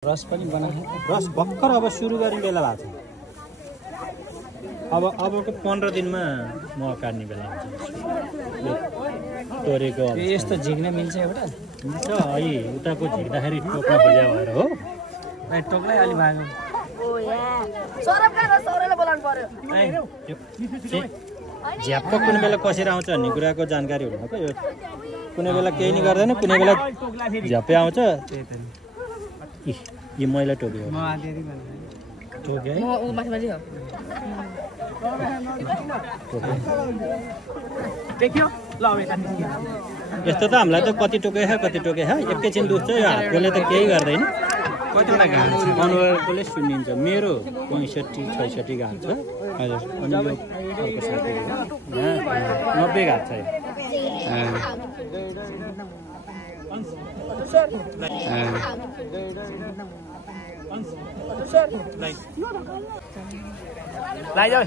रस पनि बनाए रस भर्खर अब सुरु गर्ने बेला भएको छ। अबको 15 दिनमा म काट्ने बेला हुन्छ। तोरेको यस्तो झिक्न मिल्छ एउटा मिल्छ है उताको झिक्दाखेरि टोक्न खोज्या भएर हो। टोक्नै अलि भागो झ्याप्प कुनै बेला कसेर आउँछ भन्ने कुराको जानकारी हुनु त यो कुनै बेला केही नि गर्दैन कुनै बेला झ्याप्पै आउँछ। यो मैला टोक्यो टोक्यो है यस्तो त हामीलाई त कति टोके एकैछिन दुख्छ यो हातकोले त केही गर्दैन। अनुहारकोले सुनिन्छ। मेरो 65-66 घाट छ हजुर। अनि यो अर्को साथी यहाँ 90 घाट छ। लाइ जाऊ